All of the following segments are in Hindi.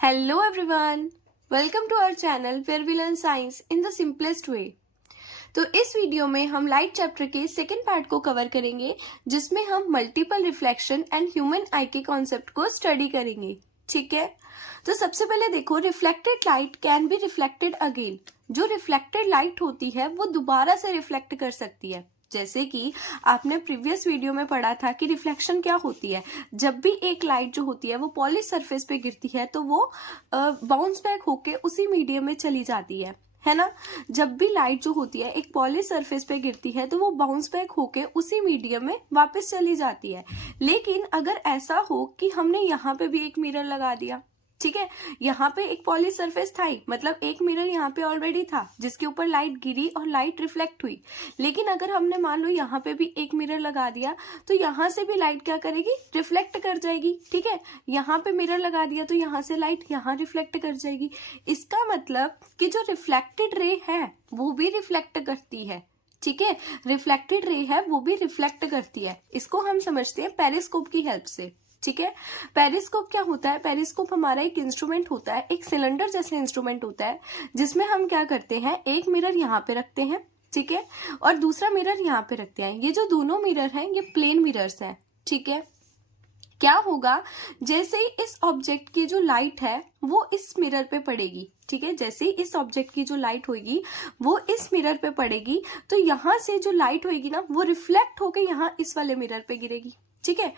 Hello everyone, welcome to our channel where we learn science in the simplest way। तो इस वीडियो में हम लाइट चैप्टर के सेकेंड पार्ट को कवर करेंगे जिसमें हम मल्टीपल रिफ्लेक्शन एंड ह्यूमन आई के कॉन्सेप्ट को स्टडी करेंगे। ठीक है, तो सबसे पहले देखो, reflected light can be reflected again. जो रिफ्लेक्टेड लाइट होती है वो दोबारा से रिफ्लेक्ट कर सकती है। जैसे कि आपने प्रीवियस वीडियो में पढ़ा था कि रिफ्लेक्शन क्या होती है। जब भी एक लाइट जो होती है वो पॉलिश सरफेस पे गिरती है तो वो बाउंस बैक होके उसी मीडियम में चली जाती है ना। जब भी लाइट जो होती है एक पॉलिश सरफेस पे गिरती है तो वो बाउंस बैक होके उसी मीडियम में वापस चली जाती है। लेकिन अगर ऐसा हो कि हमने यहाँ पे भी एक मिरर लगा दिया, ठीक है, यहाँ पे एक पॉलिश सरफेस था ही, मतलब एक मिरर यहाँ पे ऑलरेडी था जिसके ऊपर लाइट गिरी और लाइट रिफ्लेक्ट हुई। लेकिन अगर हमने मान लो यहाँ पे भी एक मिरर लगा दिया तो यहाँ से भी लाइट क्या करेगी, रिफ्लेक्ट कर जाएगी। ठीक है, यहाँ पे मिरर लगा दिया तो यहाँ से लाइट यहाँ रिफ्लेक्ट कर जाएगी। इसका मतलब कि जो रिफ्लेक्टेड रे है वो भी रिफ्लेक्ट करती है। ठीक है, रिफ्लेक्टेड रे है वो भी रिफ्लेक्ट करती है। इसको हम समझते हैं पेरिस्कोप की हेल्प से। ठीक है, पेरिस्कोप क्या होता है? पेरिस्कोप हमारा एक इंस्ट्रूमेंट होता है, एक सिलेंडर जैसे इंस्ट्रूमेंट होता है जिसमें हम क्या करते हैं, एक मिरर यहाँ पे रखते हैं, ठीक है, और दूसरा मिरर यहाँ पे रखते हैं। ये जो दोनों मिरर हैं ये प्लेन मिरर्स हैं। ठीक है, क्या होगा, जैसे ही इस ऑब्जेक्ट की जो लाइट है वो इस मिरर पे पड़ेगी, ठीक है, जैसे ही इस ऑब्जेक्ट की जो लाइट होगी वो इस मिरर पे पड़ेगी तो यहाँ से जो लाइट होगी ना वो रिफ्लेक्ट होके यहाँ इस वाले मिरर पे गिरेगी। ठीक है,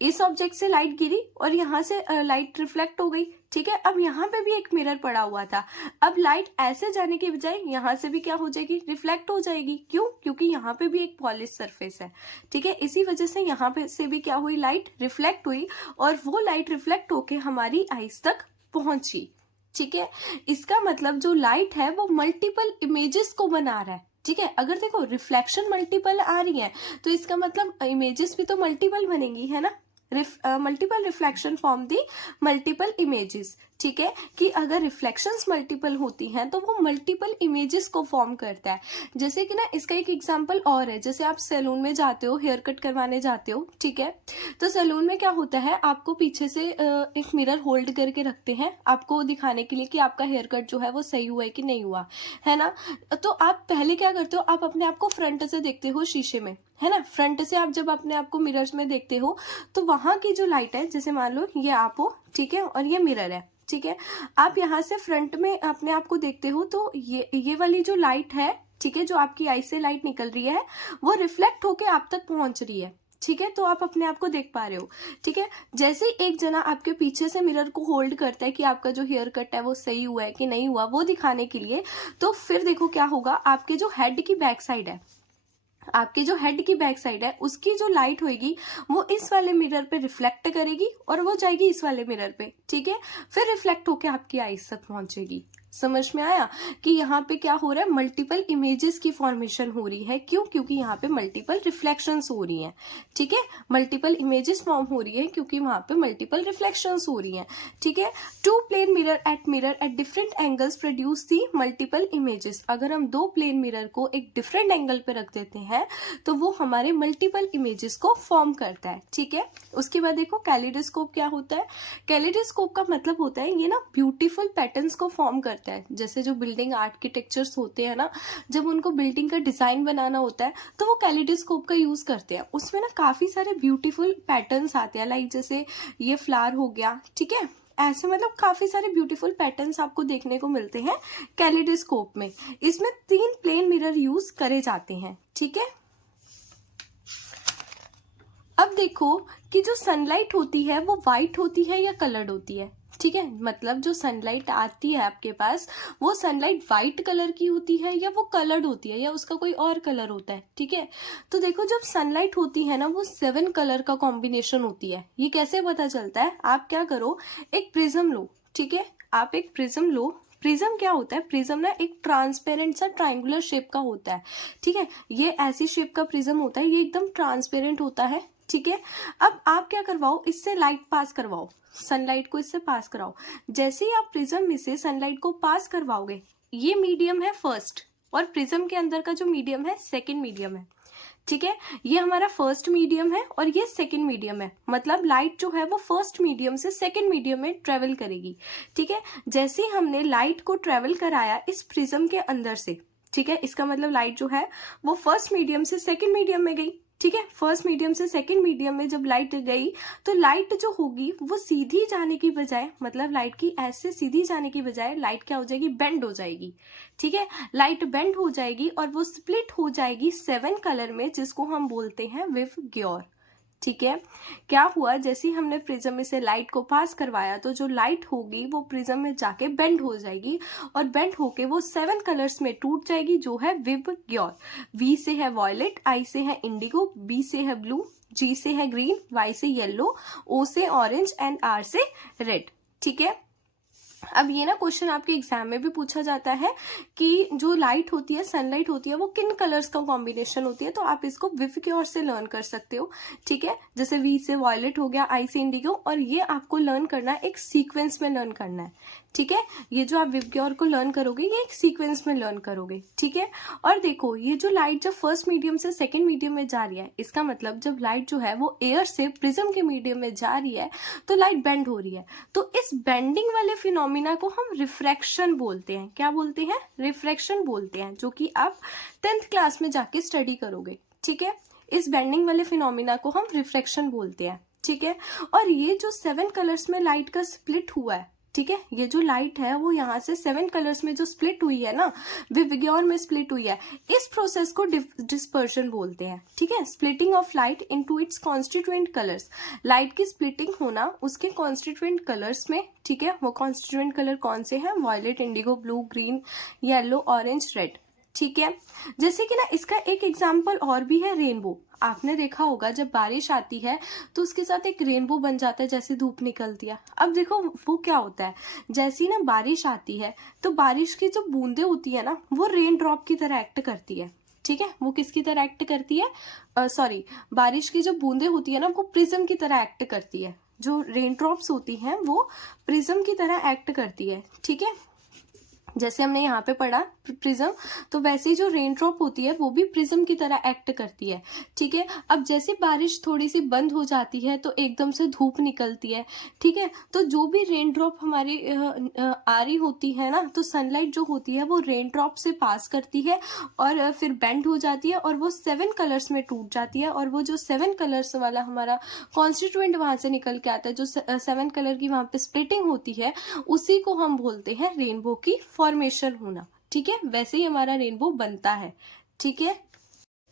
इस ऑब्जेक्ट से लाइट गिरी और यहाँ से लाइट रिफ्लेक्ट हो गई। ठीक है, अब यहाँ पे भी एक मिरर पड़ा हुआ था, अब लाइट ऐसे जाने के बजाय यहाँ से भी क्या हो जाएगी, रिफ्लेक्ट हो जाएगी। क्यों? क्योंकि यहाँ पे भी एक पॉलिश सरफेस है। ठीक है, इसी वजह से यहाँ पे से भी क्या हुई, लाइट रिफ्लेक्ट हुई और वो लाइट रिफ्लेक्ट होके हमारी आईज तक पहुंची। ठीक है, इसका मतलब जो लाइट है वो मल्टीपल इमेजेस को बना रहा है। ठीक है, अगर देखो रिफ्लेक्शन मल्टीपल आ रही है तो इसका मतलब इमेजेस भी तो मल्टीपल बनेंगी, है ना। मल्टीपल रिफ्लेक्शन फॉर्म दी मल्टीपल इमेजेस। ठीक है, कि अगर रिफ्लेक्शंस मल्टीपल होती हैं तो वो मल्टीपल इमेजेस को फॉर्म करता है। जैसे कि ना इसका एक एग्जांपल और है, जैसे आप सैलून में जाते हो, हेयर कट करवाने जाते हो, ठीक है, तो सैलून में क्या होता है, आपको पीछे से एक मिरर होल्ड करके रखते हैं आपको दिखाने के लिए कि आपका हेयर कट जो है वो सही हुआ है कि नहीं हुआ, है ना। तो आप पहले क्या करते हो, आप अपने आप को फ्रंट से देखते हो शीशे में, है ना। फ्रंट से आप जब अपने आप को मिरर्स में देखते हो तो वहां की जो लाइट है, जैसे मान लो ये आप हो, ठीक है, और ये मिरर है, ठीक है, आप यहाँ से फ्रंट में अपने आप को देखते हो तो ये वाली जो लाइट है, ठीक है, जो आपकी आई से लाइट निकल रही है वो रिफ्लेक्ट होके आप तक पहुंच रही है। ठीक है, तो आप अपने आप को देख पा रहे हो। ठीक है, जैसे ही एक जना आपके पीछे से मिरर को होल्ड करता है कि आपका जो हेयर कट है वो सही हुआ है कि नहीं हुआ वो दिखाने के लिए, तो फिर देखो क्या होगा, आपके जो हेड की बैक साइड है, आपके जो हेड की बैक साइड है उसकी जो लाइट होगी वो इस वाले मिरर पे रिफ्लेक्ट करेगी और वो जाएगी इस वाले मिरर पे। ठीक है, फिर रिफ्लेक्ट होके आपकी आईज तक पहुंचेगी। समझ में आया कि यहाँ पे क्या हो रहा है, मल्टीपल इमेजेस की फॉर्मेशन हो रही है। क्यों? क्योंकि यहाँ पे मल्टीपल रिफ्लेक्शंस हो रही हैं। ठीक है, मल्टीपल इमेजेस फॉर्म हो रही है क्योंकि वहां पे मल्टीपल रिफ्लेक्शंस हो रही हैं। ठीक है, two plane mirror at different angles produce the multiple images. अगर हम दो प्लेन मिरर को एक डिफरेंट एंगल पे रख देते हैं तो वो हमारे मल्टीपल इमेजेस को फॉर्म करता है। ठीक है, उसके बाद देखो कैलिडोस्कोप क्या होता है। कैलिडोस्कोप का मतलब होता है ये ना ब्यूटीफुल पैटर्न्स को फॉर्म करता है। जैसे जो बिल्डिंग आर्किटेक्चर्स होते हैं ना, जब उनको बिल्डिंग का डिजाइन बनाना होता है तो वो कैलिडोस्कोप का यूज करते हैं। उसमें ना काफी सारे ब्यूटीफुल पैटर्न्स आते हैं, लाइक जैसे ये फ्लावर हो गया, ठीक है, ऐसे मतलब काफी सारे ब्यूटीफुल पैटर्न्स आपको देखने को मिलते हैं कैलिडोस्कोप में। इसमें 3 प्लेन मिरर यूज करे जाते हैं। ठीक है, अब देखो कि जो सनलाइट होती है वो व्हाइट होती है या कलर्ड होती है। ठीक है, मतलब जो सनलाइट आती है आपके पास वो सनलाइट व्हाइट कलर की होती है या वो कलर्ड होती है या उसका कोई और कलर होता है। ठीक है, तो देखो जब सनलाइट होती है ना वो 7 कलर का कॉम्बिनेशन होती है। ये कैसे पता चलता है, आप क्या करो, एक प्रिज्म लो, ठीक है, आप एक प्रिज्म लो। प्रिज्म क्या होता है, प्रिज्म ना एक ट्रांसपेरेंट सा ट्रायंगुलर शेप का होता है। ठीक है, ये ऐसी शेप का प्रिज्म होता है, ये एकदम ट्रांसपेरेंट होता है। ठीक है, अब आप क्या करवाओ, इससे लाइट पास करवाओ, सनलाइट को इससे पास कराओ। जैसे ही आप प्रिज्म में से सनलाइट को पास करवाओगे, ये मीडियम है फर्स्ट और प्रिज्म के अंदर का जो मीडियम है सेकंड मीडियम है। ठीक है, ये हमारा फर्स्ट मीडियम है और ये सेकंड मीडियम है, मतलब लाइट जो है वो फर्स्ट मीडियम से सेकंड मीडियम में ट्रेवल करेगी। ठीक है, जैसे ही हमने लाइट को ट्रेवल कराया इस प्रिज्म के अंदर से, ठीक है, इसका मतलब लाइट जो है वो फर्स्ट मीडियम से सेकंड मीडियम में गई। ठीक है, फर्स्ट मीडियम से सेकंड मीडियम में जब लाइट गई तो लाइट जो होगी वो सीधी जाने की बजाय, मतलब लाइट की ऐसे सीधी जाने की बजाय लाइट क्या हो जाएगी, बेंड हो जाएगी। ठीक है, लाइट बेंड हो जाएगी और वो स्प्लिट हो जाएगी 7 कलर में, जिसको हम बोलते हैं विवग्योर। ठीक है, क्या हुआ, जैसे ही हमने प्रिज्म में से लाइट को पास करवाया तो जो लाइट होगी वो प्रिज्म में जाके बेंड हो जाएगी और बेंड होके वो 7 कलर्स में टूट जाएगी, जो है विवग्योर। वी से है वॉयलेट, आई से है इंडिगो, बी से है ब्लू, जी से है ग्रीन, वाई से येलो, ओ से ऑरेंज एंड आर से रेड। ठीक है, अब ये ना क्वेश्चन आपके एग्जाम में भी पूछा जाता है कि जो लाइट होती है, सनलाइट होती है, वो किन कलर्स का कॉम्बिनेशन होती है, तो आप इसको विवग्योर से लर्न कर सकते हो। ठीक है, जैसे वी से वॉयलेट हो गया, आई से इंडिगो, और ये आपको लर्न करना है, एक सीक्वेंस में लर्न करना है। ठीक है, ये जो आप विवग्योर को लर्न करोगे ये एक सीक्वेंस में लर्न करोगे। ठीक है, और देखो ये जो लाइट जब फर्स्ट मीडियम से सेकंड मीडियम में जा रही है, इसका मतलब जब लाइट जो है वो एयर से प्रिज्म के मीडियम में जा रही है तो लाइट बेंड हो रही है। तो इस बेंडिंग वाले फिनोमिना को हम रिफ्रैक्शन बोलते हैं। क्या बोलते हैं? रिफ्रैक्शन बोलते हैं, जो कि आप 10th क्लास में जाके स्टडी करोगे। ठीक है, इस बेंडिंग वाले फिनोमिना को हम रिफ्रैक्शन बोलते हैं। ठीक है, और ये जो 7 कलर्स में लाइट का स्प्लिट हुआ है, ठीक है, ये जो लाइट है वो यहाँ से 7 कलर्स में जो स्प्लिट हुई है ना, विवग्योर में स्प्लिट हुई है, इस प्रोसेस को डिस्पर्शन बोलते हैं। ठीक है, splitting of light into its constituent colours, light की स्प्लिटिंग होना उसके कॉन्स्टिट्यूएंट कलर्स में। ठीक है, वो कॉन्स्टिट्यूएंट कलर कौन से हैं? Violet, indigo, blue, green, yellow, orange, red. ठीक है, जैसे कि ना इसका एक एग्जाम्पल और भी है, रेनबो। आपने देखा होगा जब बारिश आती है तो उसके साथ एक रेनबो बन जाता है, जैसे धूप निकलती है। अब देखो वो क्या होता है, जैसी ना बारिश आती है तो बारिश की जो बूंदें होती है ना वो रेन ड्रॉप की तरह एक्ट करती है। ठीक है, वो किसकी तरह एक्ट करती है? सॉरी, बारिश की जो बूंदें होती है ना वो प्रिज्म की तरह एक्ट करती है। जो रेन ड्रॉप्स होती हैं वो प्रिज्म की तरह एक्ट करती है। ठीक है, जैसे हमने यहाँ पे पढ़ा प्रिज्म, तो वैसे ही जो रेन ड्रॉप होती है वो भी प्रिज्म की तरह एक्ट करती है। ठीक है, अब जैसे बारिश थोड़ी सी बंद हो जाती है तो एकदम से धूप निकलती है। ठीक है, तो जो भी रेन ड्रॉप हमारी आ रही होती है ना, तो सनलाइट जो होती है वो रेन ड्रॉप से पास करती है और फिर बेंड हो जाती है और वो 7 कलर्स में टूट जाती है, और वो जो 7 कलर्स वाला हमारा कॉन्स्टिट्यूएंट वहां से निकल के आता है, जो 7 कलर की वहां पे स्प्लिटिंग होती है, उसी को हम बोलते हैं रेनबो की फॉर्मेशन होना। ठीक है, वैसे ही हमारा रेनबो बनता है। ठीक है,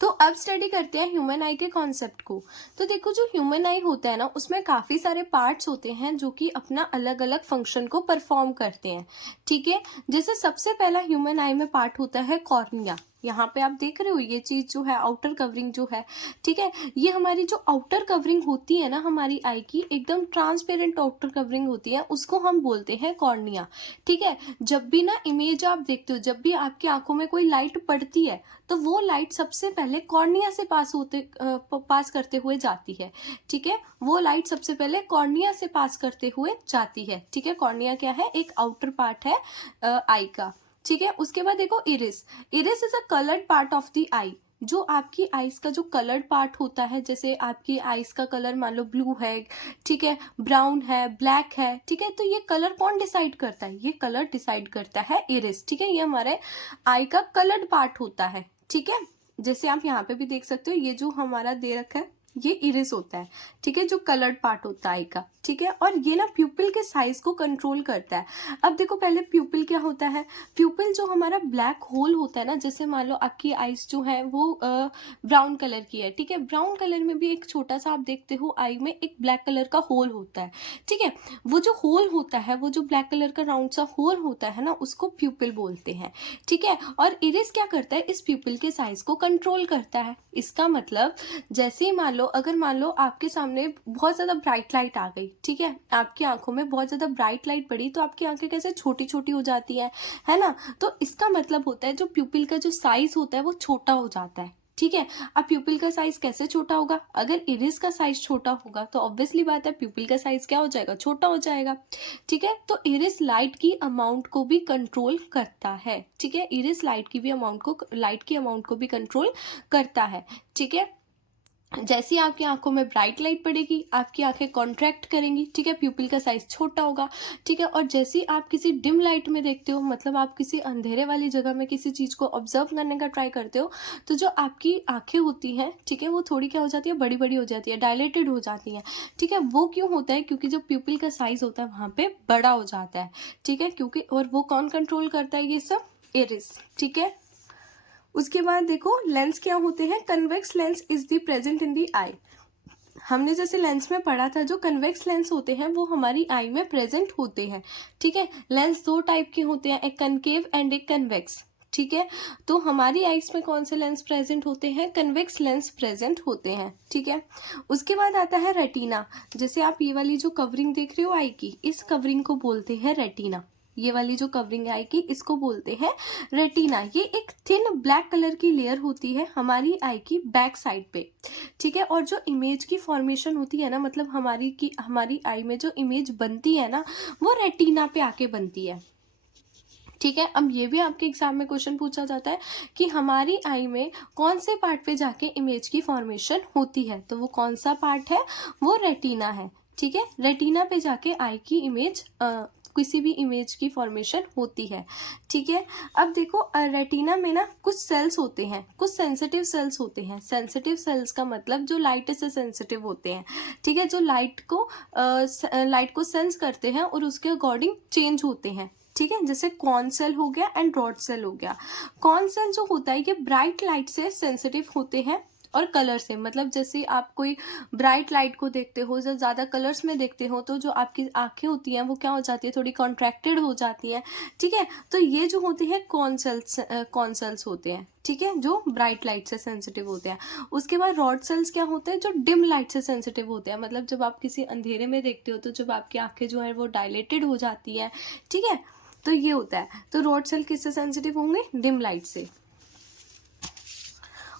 तो अब स्टडी करते हैं ह्यूमन आई के कॉन्सेप्ट को। तो देखो जो ह्यूमन आई होता है ना उसमें काफी सारे पार्ट्स होते हैं जो कि अपना अलग अलग फंक्शन को परफॉर्म करते हैं। ठीक है, जैसे सबसे पहला ह्यूमन आई में पार्ट होता है कॉर्निया। यहाँ पे आप देख रहे हो ये चीज जो है आउटर कवरिंग जो है, ठीक है, ये हमारी जो आउटर कवरिंग होती है ना हमारी आई की, एकदम ट्रांसपेरेंट आउटर कवरिंग होती है, उसको हम बोलते हैं कॉर्निया। ठीक है, जब भी ना इमेज आप देखते हो, जब भी आपकी आंखों में कोई लाइट पड़ती है तो वो लाइट सबसे पहले कॉर्निया से पास करते हुए जाती है। ठीक है, वो लाइट सबसे पहले कॉर्निया से पास करते हुए जाती है। ठीक है, कॉर्निया क्या है? एक आउटर पार्ट है आई का। ठीक है, उसके बाद देखो iris. Iris is a coloured part of the eye. जो आपकी आईज का जो कलर्ड पार्ट होता है, जैसे आपकी आईज का कलर मान लो ब्लू है, ठीक है, ब्राउन है, ब्लैक है, ठीक है, तो ये कलर कौन डिसाइड करता है? ये कलर डिसाइड करता है इरिस। ठीक है, ये हमारे आई का कलर्ड पार्ट होता है। ठीक है, जैसे आप यहाँ पे भी देख सकते हो, ये जो हमारा दे रखा है ये इरिस होता है। ठीक है, जो कलर्ड पार्ट होता है आई का। ठीक है, और ये ना प्यूपिल के साइज को कंट्रोल करता है। अब देखो पहले प्यूपिल क्या होता है? प्यूपिल जो हमारा ब्लैक होल होता है ना, जैसे मान लो आपकी आईज जो है वो ब्राउन कलर की है। ठीक है, ब्राउन कलर में भी एक छोटा सा आप देखते हो आई में एक ब्लैक कलर का होल होता है। ठीक है, वो जो होल होता है, वो जो ब्लैक कलर का राउंड सा होल होता है ना, उसको प्यूपिल बोलते हैं। ठीक है, और इरिस क्या करता है? इस प्यूपिल के साइज को कंट्रोल करता है। इसका मतलब जैसे ही अगर मान लो आपके सामने बहुत ज्यादा ब्राइट लाइट आ गई, ठीक है, आपकी आंखों में बहुत ज्यादा ब्राइट लाइट पड़ी, तो आपकी आंखें कैसे छोटी छोटी हो जाती है ना? तो इसका मतलब होता है जो प्यूपिल का जो साइज होता है वो छोटा हो जाता है। ठीक है। अब प्यूपिल का साइज कैसे छोटा होगा? अगर इरिस का साइज छोटा होगा तो ऑब्वियसली बात है प्यूपिल का साइज क्या हो जाएगा? छोटा हो जाएगा। ठीक है, तो इरिस लाइट की अमाउंट को भी कंट्रोल करता है। ठीक है, इरिस लाइट की अमाउंट को भी कंट्रोल करता है। ठीक है, जैसे आपकी आंखों में ब्राइट लाइट पड़ेगी आपकी आंखें कॉन्ट्रैक्ट करेंगी। ठीक है, प्यूपिल का साइज छोटा होगा। ठीक है, और जैसे ही आप किसी डिम लाइट में देखते हो, मतलब आप किसी अंधेरे वाली जगह में किसी चीज को ऑब्जर्व करने का ट्राई करते हो, तो जो आपकी आंखें होती हैं, ठीक है, वो थोड़ी क्या हो जाती है? बड़ी बड़ी हो जाती है, डायलेटेड हो जाती है। ठीक है, वो क्यों होता है? क्योंकि जो प्यूपिल का साइज होता है वहां पे बड़ा हो जाता है। ठीक है, क्योंकि और वो कौन कंट्रोल करता है ये सब? इरिस। ठीक है, उसके बाद देखो लेंस क्या होते हैं? Convex lens is the present in the eye. हमने जैसे लेंस में पढ़ा था, जो कन्वेक्स लेंस होते हैं वो हमारी आई में प्रेजेंट होते हैं। ठीक है, लेंस दो टाइप के होते हैं, एक कनकेव एंड एक कन्वेक्स। ठीक है, तो हमारी आईज में कौन से लेंस प्रेजेंट होते हैं? कन्वेक्स लेंस प्रेजेंट होते हैं। ठीक है, उसके बाद आता है रेटिना। जैसे आप ये वाली जो कवरिंग देख रहे हो आई की, इस कवरिंग को बोलते हैं रेटिना। ये वाली जो कवरिंग आई की इसको बोलते हैं रेटिना। ये एक थिन ब्लैक कलर की लेयर होती है हमारी आई की बैक साइड पे। ठीक है, और जो इमेज की फॉर्मेशन होती है ना, मतलब हमारी आई में जो इमेज बनती है ना, वो रेटिना पे आके बनती है। ठीक है, अब ये भी आपके एग्जाम में क्वेश्चन पूछा जाता है कि हमारी आई में कौन से पार्ट पे जाके इमेज की फॉर्मेशन होती है, तो वो कौन सा पार्ट है? वो रेटिना है। ठीक है, रेटिना पे जाके आई की इमेज किसी भी इमेज की फॉर्मेशन होती है। ठीक है, अब देखो रेटिना में ना कुछ सेल्स होते हैं, कुछ सेंसिटिव सेल्स होते हैं। सेंसिटिव सेल्स का मतलब जो लाइट से सेंसिटिव होते हैं। ठीक है, जो लाइट को सेंस करते हैं और उसके अकॉर्डिंग चेंज होते हैं। ठीक है, जैसे कॉर्न सेल हो गया एंड रॉड सेल हो गया। कॉर्न सेल जो होता है ये ब्राइट लाइट से सेंसिटिव होते हैं और कलर से, मतलब जैसे आप कोई ब्राइट लाइट को देखते हो, जब ज़्यादा कलर्स में देखते हो तो जो आपकी आंखें होती हैं वो क्या हो जाती है? थोड़ी कॉन्ट्रैक्टेड हो जाती है। ठीक है, तो ये जो होते हैं कॉर्न सेल्स होते हैं। ठीक है, जो ब्राइट लाइट से सेंसिटिव होते हैं। उसके बाद रॉड सेल्स क्या होते हैं? जो डिम लाइट से सेंसिटिव होते हैं, मतलब जब आप किसी अंधेरे में देखते हो तो जब आपकी आंखें जो है वो डायलेटेड हो जाती है। ठीक है, तो ये होता है। तो रॉड सेल किससे सेंसिटिव होंगे? डिम लाइट से।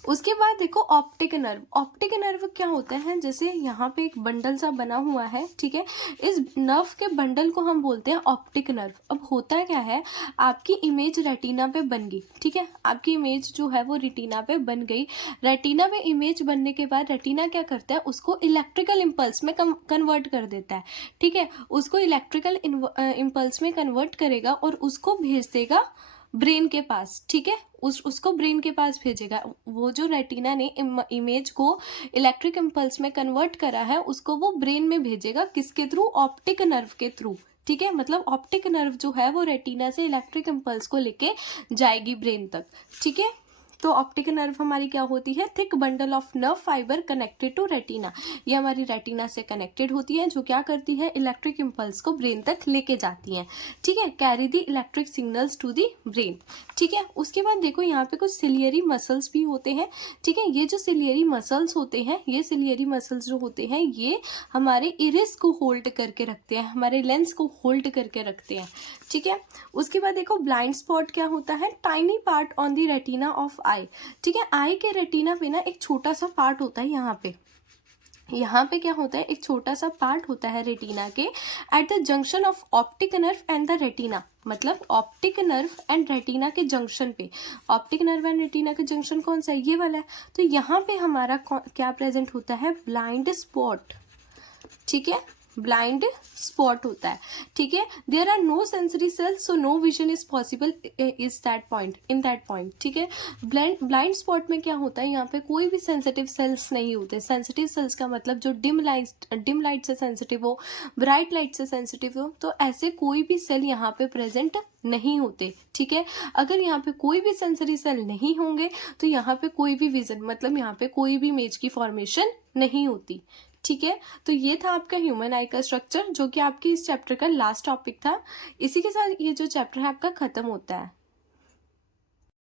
उसके बाद देखो ऑप्टिक नर्व। ऑप्टिक नर्व क्या होता है? जैसे यहाँ पे एक बंडल सा बना हुआ है। ठीक है, इस नर्व के बंडल को हम बोलते हैं ऑप्टिक नर्व। अब होता क्या है, आपकी इमेज रेटिना पे बन गई। ठीक है, आपकी इमेज जो है वो रेटिना पे बन गई। रेटिना में इमेज बनने के बाद रेटिना क्या करता है? उसको इलेक्ट्रिकल इम्पल्स में कन्वर्ट कर देता है। ठीक है, उसको इलेक्ट्रिकल इम्पल्स में कन्वर्ट करेगा और उसको भेज देगा ब्रेन के पास। ठीक है, उसको ब्रेन के पास भेजेगा। वो जो रेटिना ने इमेज को इलेक्ट्रिक इम्पल्स में कन्वर्ट करा है उसको वो ब्रेन में भेजेगा। किसके थ्रू? ऑप्टिक नर्व के थ्रू। ठीक है, मतलब ऑप्टिक नर्व जो है वो रेटिना से इलेक्ट्रिक इम्पल्स को लेके जाएगी ब्रेन तक। ठीक है, तो ऑप्टिक नर्व हमारी क्या होती है? Thick bundle of nerve fibre connected to retina. ये हमारी रेटिना से कनेक्टेड होती है, जो क्या करती है? इलेक्ट्रिक इम्पल्स को ब्रेन तक लेके जाती हैं। ठीक है, carry the electric signals to the brain. ठीक है, उसके बाद देखो यहाँ पे कुछ सिलियरी मसल्स भी होते हैं। ठीक है, ये जो सिलियरी मसल्स होते हैं, ये सिलियरी मसल्स जो होते हैं ये हमारे इरिस को होल्ड करके रखते हैं, हमारे लेंस को होल्ड करके रखते हैं। ठीक है, उसके बाद देखो ब्लाइंड स्पॉट क्या होता है? Tiny part on the retina of eye. ठीक है, आई के रेटिना पे ना एक छोटा सा पार्ट होता है। यहाँ पे क्या होता है? एक छोटा सा पार्ट होता है रेटिना के at the junction of optic nerve and the retina. मतलब ऑप्टिक नर्व एंड रेटिना के जंक्शन पे, ऑप्टिक नर्व एंड रेटिना के जंक्शन कौन सा है? ये वाला है। तो यहाँ पे हमारा क्या प्रेजेंट होता है? Blind spot. ठीक है, ब्लाइंड स्पॉट होता है। ठीक है, there are no sensory cells so no vision is possible in that point. ठीक है, ब्लाइंड स्पॉट में क्या होता है? यहाँ पे कोई भी सेंसिटिव सेल्स नहीं होते। सेंसिटिव सेल्स का मतलब जो डिम लाइट से सेंसिटिव हो, ब्राइट लाइट से सेंसिटिव हो, तो ऐसे कोई भी सेल यहाँ पे प्रेजेंट नहीं होते। ठीक है, अगर यहाँ पे कोई भी सेंसरी सेल नहीं होंगे तो यहाँ पे कोई भी विजन, मतलब यहाँ पे कोई भी इमेज की फॉर्मेशन नहीं होती। ठीक है, तो ये था आपका ह्यूमन आई का स्ट्रक्चर, जो कि आपकी इस चैप्टर का लास्ट टॉपिक था। इसी के साथ ये जो चैप्टर है आपका खत्म होता है।